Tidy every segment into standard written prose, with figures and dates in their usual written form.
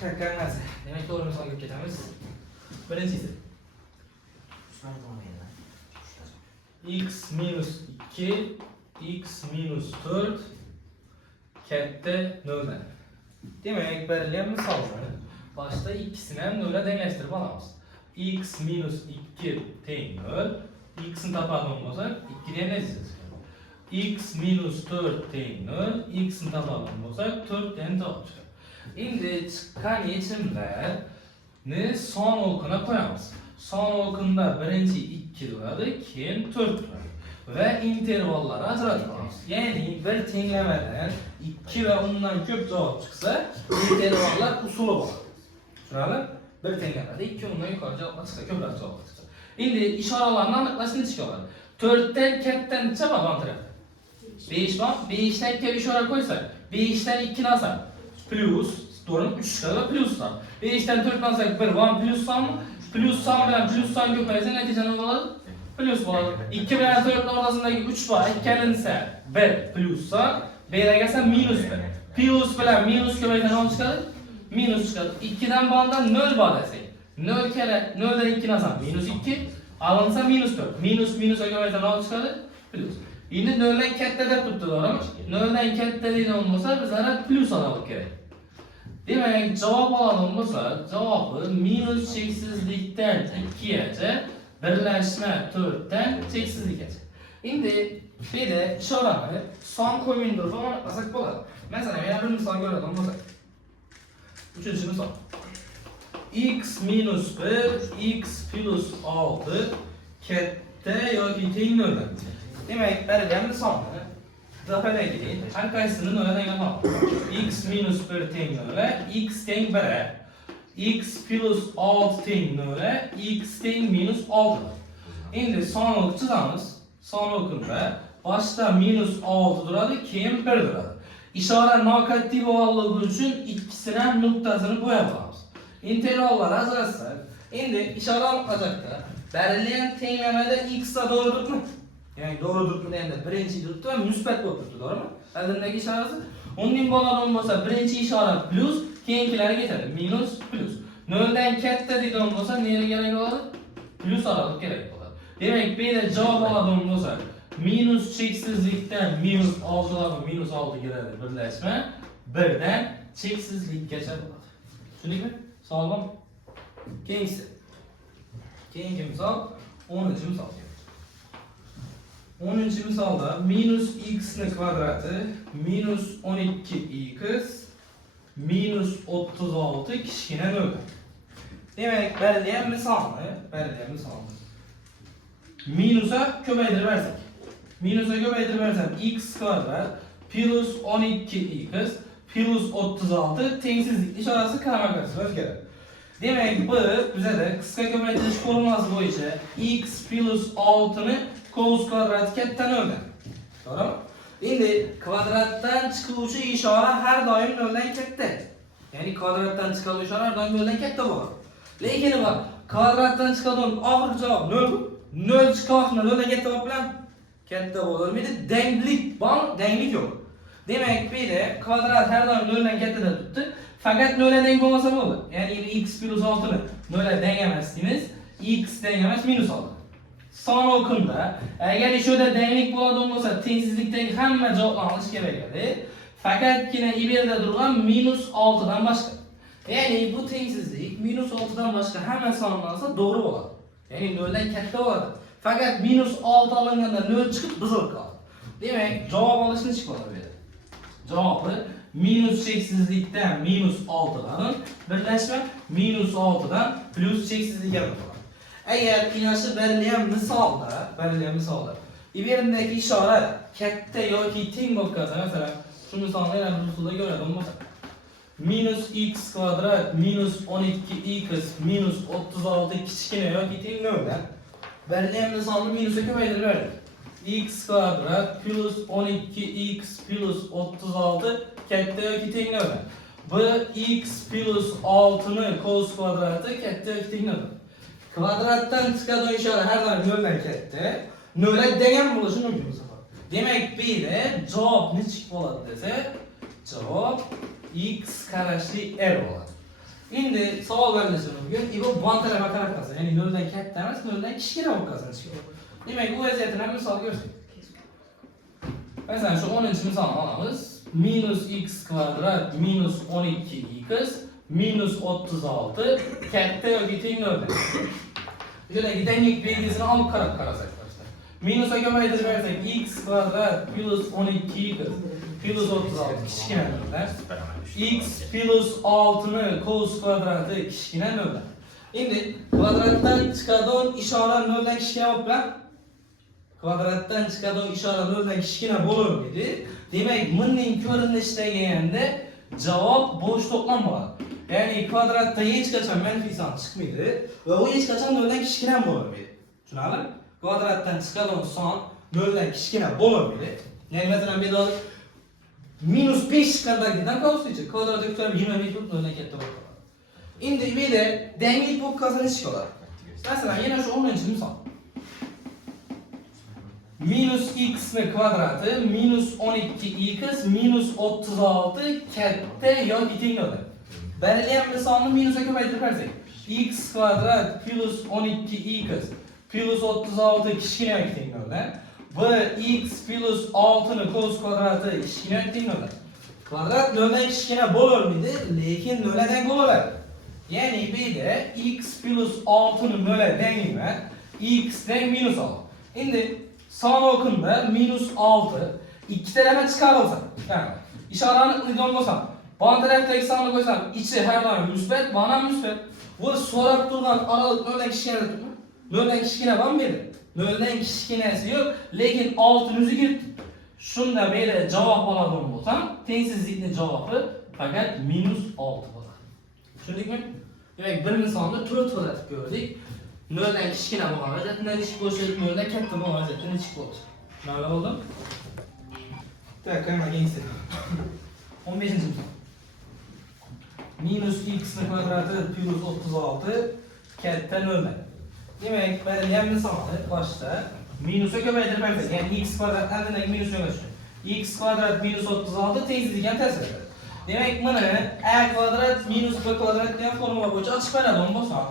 Tekrar nasıl? Demek doğru misal görüp ketemiz. Birincisi. X minus 2, x minus 4 katta 0. Demek berilgan misolni başta ikkisini ham 0 ga tenglashtirib olamiz. X minus 2 teng 0. X'ni topadigan bo'lsak, 2 dan najisiz. X minus 4 teng 0. X'ni topadigan bo'lsak, 4 dan topib chiqadi. Endi chiqqan yechimlarni son o'qina qo'yamiz. Son o'qinda birinchi 2 turadi, keyin 4 turadi. Ve intervalları ajratamiz. Ya'ni bir tenglamadan 2 va undan ko'p javob chiqsa, intervallar usuli bor. Tushunarli? Bir tenglamada 2 undan yuqori javob chiqsa, ko'proq javob chiqsa. Endi ishoralarni aniqlashni nechga oladi? 4 dan kattadan necha bor tarafda? 5 bor. 5 dan katta ishora qo'ysak, 5 dan 2 narsa plus, to'g'rimi? 3 va plus son. 5 dan 4 narsa 1 va plus sonmi? Plus son bilan plus son ko'paysa natija nima bo'ladi? Plus bo'ladi. 2 bilan 4 o'rtasidagi 3 bor ikkalinsa 1 plus son, beraga minus 1. Plus bilan minus ko'paysa nima chiqadi? Minus chiqadi. 2 dan bordan 0 bor desak. 0 kala 0 dan 2 narsa minus 2, alinsa minus 4. Minus ko'paysa nima chiqadi? Plus. Endi 0 dan katta deb turibdi, to'g'rimi? 0 dan katta deydigan bo'lsa, bizlar plus olamiz kerak. Demak, javob oladigan bo'lsa, javobi minus cheksizlikdan 2 gacha birlashma 4 dan cheksizlikgacha. Endi buyerda ishorani son qo'ymaydir va aniqlasak bo'ladi. Masalan, yana bir misol ko'radigan bo'lsak. 3-misol. X minus 1, x plus 6 katta yoki teng 0. Demak, berilgan misolni dafalaylik. Har qaysini 0 dan yo'qolamiz. X minus 1 teng 0, x teng 1. X plus 6 teng 0, x teng minus 6. Endi sonliq chizamiz. Sonliqda boshda minus 6 turadi, keyin 1 turadi. İşara nokativ bo'lganligi uchun ikkisini ham nuqtasini bo'yab olamiz. Integrallar ajratsak, endi ishora aniqlashda berilgan tenglamada x da to'g'ri turibmi? Ya'ni to'g'ri turibmi endi birinchi turibdi va musbat bo'lib turibdi, to'g'rimi? Oldindagi ishorasi undan bo'ladigan bo'lsa, birinchi ishora plus, keyingilarga ketadi. Minus plus. 0 dan katta deydigan bo'lsa, nega kerak bo'ladi? Plus olib kerak bo'ladi. Demak, bu yerda javob oladigan bo'lsa, minus cheksizlikdan minus 6 minus 6 kiradi birlashma 1 dan cheksizlikgacha bo'ladi. Tushundingmi? Sog'lom. Keyingi misol 10-misol. 10-misolda minus x ni kvadrati minus 12x minus 36 kichkina 0. Demak, berilgan misolni minusa ko'paytirib bersak. Minusa ko'paytirib bersam x kvadrat plus 12x plus 36 tengsizlik ishorasi qaramaqasi o'zgaradi. Demak, bu bizada qisqa ko'paytirish formulasi bo'yicha x plus 6 ni cos kvadrat katta 0 dan. To'g'rimi? Endi kvadratdan chiquvchi ishora har doim 0 dan katta. Ya'ni kvadratdan chiquvchi ishora har doim 0 dan katta bo'ladi. Lekin bak, kvadratdan chiqadigan oxirgi javob 0. 0 chiqoqni 0 dan katta bilan katta bo'lavermaydi. Denglik bor, denglik yo'q. Demak, bu yerda kvadrat har doim 0 dan katta deb turibdi. Faqat 0 ga teng bo'lmasa bo'ldi. Ya'ni x plus 6 ni 0 ga teng emas deymiz. X teng emas minus 6. Son o'qimda agar ishda denglik bo'ladigan bo'lsa, tengsizlikdagi hamma javoblarni olish kerak edi. Faqatgina iberda turgan minus 6 dan boshqa. Ya'ni bu tengsizlik minus 6 dan boshqa hamma sonlarsa to'g'ri bo'ladi. Ya'ni 0 dan katta bo'ladi. Faqat minus 6 olinganda 0 chiqib buzilib qoladi. Demak, javob olishni chiqib oladi. Javobi minus cheksizlikdan minus 6 dan birlashma minus 6 dan plus cheksizlikka bo'ladi. Agar qiyosi berilgan misolda iberimdagi ishora katta yoki teng bo'lib qolsa, masalan, shu misolni yana bir usulda ko'radigan bo'lsak, minus x kvadrat minus 12x minus 36 kichkina yoki teng 0 dan berilgan misolni minusga ko'paytirib berdik. X kvadrat plus 12x plus 36 katta yoki teng 0 dan. Bu x plus 6 ni cos kvadrati katta yoki teng 0. Kvadratdan chiqadigan ishora har doim 0 dan katta. 0 ga degan bo'lishi mumkin bu safar. Demak, bu yerda javob nechik bo'ladi desa, javob x qarashli r bo'ladi. Endi savol berilishi mumkin. Bu bu tarafa qarab qolsa, ya'ni 0 dan katta emas, 0 dan kichkina bo'lib qolsa. Demak, bu vaziyatni ham misol ko'rsak. Masalan, shu 10-misolni olamiz. -x kvadrat -12x -36 katta yoki teng 0 dan. Shunday tenglik belgisini olib qarab qarasak. Minusga ko'paytirib bersak x kvadrat plus 12x plus 36 kichkina 0 dan. X plus 6 ni cos kvadrati kichkina 0 dan. Endi kvadratdan chiqadigan ishora 0 dan kichkina bo'lib, kvadratdan chiqadigan ishora 0 dan kichkina bo'lardi. Demak, bunning ko'rinishidagi endi javob bo'sh to'plam bo'ladi. Ya'ni kvadratda hech qachon manfiy son chiqmaydi va u hech qachon 0 dan kichkina bo'lmaydi. Tushunarlimi? Kvadratdan chiqadigan son 0 dan kichkina bo'lmaydi. Ya'ni masalan, bu yerda -5 chiqqandagidan qolsa, kvadratga ko'tarib 25 bo'lib 0 dan katta bo'ladi. Endi bu yerda denglik bo'lib qolsa nechta qoladi? Masalan, yana shu 10-misol. -x ni kvadrati -12x -36 katta yoki teng bo'ladi. Berilgan misolni minusga ko'paytirib bersak, x kvadrat plus 12x plus 36 kichkina yoki teng bo'ladi. Va x plus 6 ni cos kvadrati kichkina yoki teng bo'ladi. Kvadrat 0 dan kichkina bo'lavermaydi, lekin 0 dan bo'laveradi. Ya'ni bu yerda x plus 6 ni 0 dan emas, x dan minus 6. Endi son o'qimda -6 ikki tarafga chiqarilsa, ya'ni ishorani qilgan bo'lsam, bu tarafdagi sonni qo'ysam, ichi har doim musbat, bu ham musbat. Bu so'rab turgan oraliq 0 dan kichkina turibmi? 0 dan kichkina bo'lmaydi. 0 dan kichkinasi yo'q, lekin 6 o'zi kirdi. Shunda beri javob oladigan bo'lsam, tengsizlikning javobi faqat -6 bo'ladi. Tushundingmi? Demak, bir misolni 4 holatib ko'rdik. 0 dan kichkina bo'lgan vaziyatda nechta bo'lsa, 0 dan katta bo'lgan vaziyatda nechta bo'ladi? Ma'lum bo'ldi? Tak, mana kengsi. 15-misol. -x ni kvadrati plus 36 katta 0 dan. Demak, berilgan misolni boshda minusga ko'paytirib bersak, ya'ni x kvadrat aldidagi minus yo'nalishi. X kvadrat minus 36 tengsizlik ham ta'sir etadi. Demak, buni a kvadrat minus b kvadrat degan formula bo'yicha ochib beradigan bo'lsam,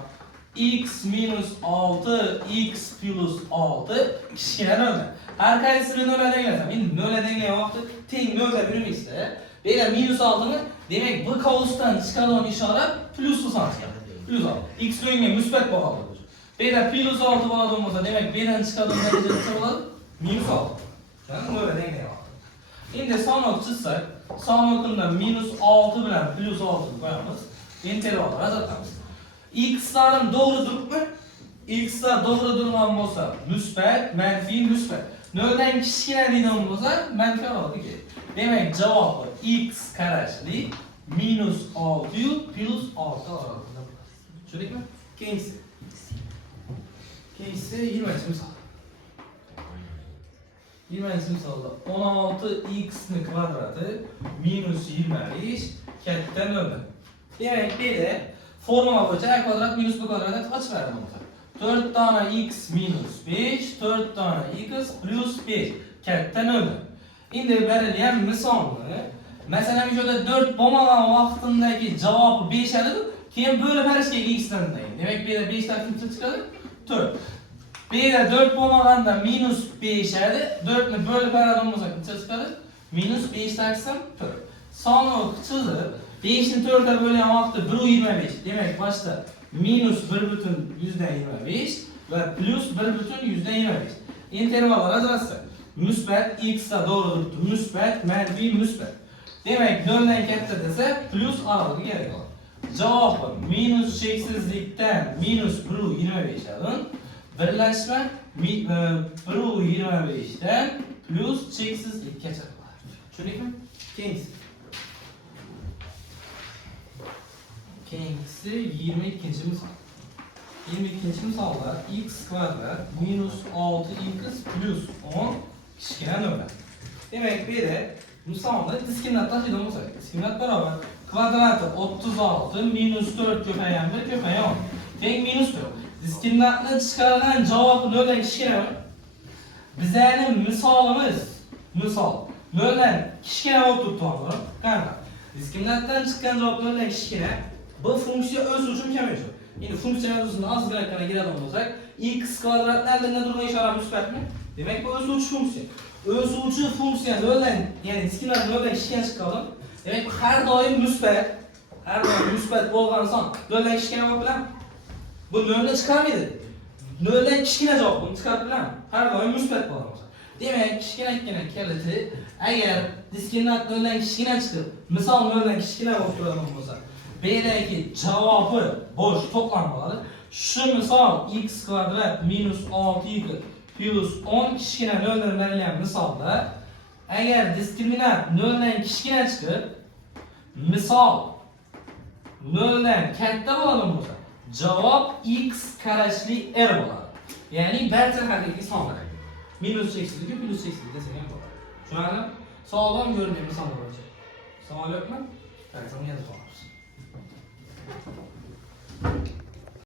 x minus 6 x plus 6 kichkina 0 dan. Har qaysini 0 dan anglasam, endi 0 dan anglagan vaqtda teng 0 deb yurmaysizda. Bu yerda minus 6 ni, demak, bu qovusdan chiqadigan ishora plus son chiqadi. Plus 6. X o'yinga musbat bo'ladi. Bu yerda plus 6 bo'ladigan bo'lsa, demak, bu yerdan chiqadigan natija nima bo'ladi? Minus 6. Ya'ni 0 dan anglayapti. Endi sonliq chizsak, sonliqni -6 bilan +6 ni qo'yamiz. Intervallar ajratamiz. X'larim to'g'ri turibmi? X'lar to'g'ri turgan bo'lsa, musbat, manfiy, musbat. 0 dan kichkina deydigan bo'lsa, manfiy oladi kerak. Demak, javobi x qarashli -6 yu +6 orasida. Tushundingmi? Keyingi 20-misol. 20-misolda 16x ni kvadrati -25 katta 0 dan. Demak, bu yerda formula bo'yicha a kvadrat minus b kvadratni ochib beramiz. 4 dona x minus 5, 4 dona x plus 5 katta 0 dan. Endi berilgan misolni, masalan, bu yerda 4 bo'lmagan vaqtindagi javob 5 edi, keyin bo'lib berishga x dan deydi. Demak, bu yerda 5 tartib chiqadi, 4. Bu yerda 4 bo'lmaganda -5 edi, 4 ni bo'lib beradigan bo'lsak, necha chiqadi? -5 taksam 4. Sonni chizib 5 ni 4 ga bo'lgan vaqtda 1.25. Demak, boshda -1.25 va +1.25. Intervallar ajratsak, musbat x da to'g'ri turibdi, musbat, manfiy, musbat. Demak, 0 dan katta desa, plus oraliqi kerak bo'ladi. Javobi minus cheksizlikdan -1.25 dan birlashma 1.25 dan plus cheksizlikgacha bo'ladi. Tushundingmi? Keyingisi 22-misol. 22-misolda x kvadrat -6x plus 10 kichkina 0 dan. Demak, bu yerda misolni diskriminant tashlaydigan bo'lsak, diskriminant barobar kvadrati 36 -4 ko'paygan 1 ko'paygan 10 teng -4. Diskriminantni chiqargan javob 0 dan kichkinami? Bizning misolimiz, misol 0 dan kichkina bo'lib turibdi hozir. Qani? Diskriminantdan chiqqan javob 0 dan kichkina. Bu funksiya o'z uchun kamaydi. Endi funksiyani o'zini ozgina giradigan bo'lsak, x kvadrat nereden turgan ishora musbatmi? Demak, bu o'suvchi funksiya. O'suvchi funksiya noldan, ya'ni disklar noldan kichkina chiqqan. Demak, bu har doim musbat bo'lgan son noldan kichkina bo'lib bilan bu noldan chiqarmaydi. Noldan kichkina javob buni chiqarib bilan har doim musbat bo'ladi. Demak, kichkina kaliti agar disklar noldan kichkina chiqib, misol noldan kichkina bo'lib turadigan bo'lsa, B'dagi javobi bo'sh to'plam bo'ladi. Shu misol x kvadrat minus 6y plus 10 kichkina 0 dan berilgan misolda agar diskriminant 0 dan kichkina chiqib, misol 0 dan katta bo'lgan bo'lsa, javob x qarashli r bo'ladi. Ya'ni barcha haqiqiy sonlar. Minus cheksizligi plus cheksizligi desak ham bo'ladi. Tushunarlimi? Sog'lom ko'ringan misollar bo'yicha. Savol yo'qmi? Qani, yozib olamiz.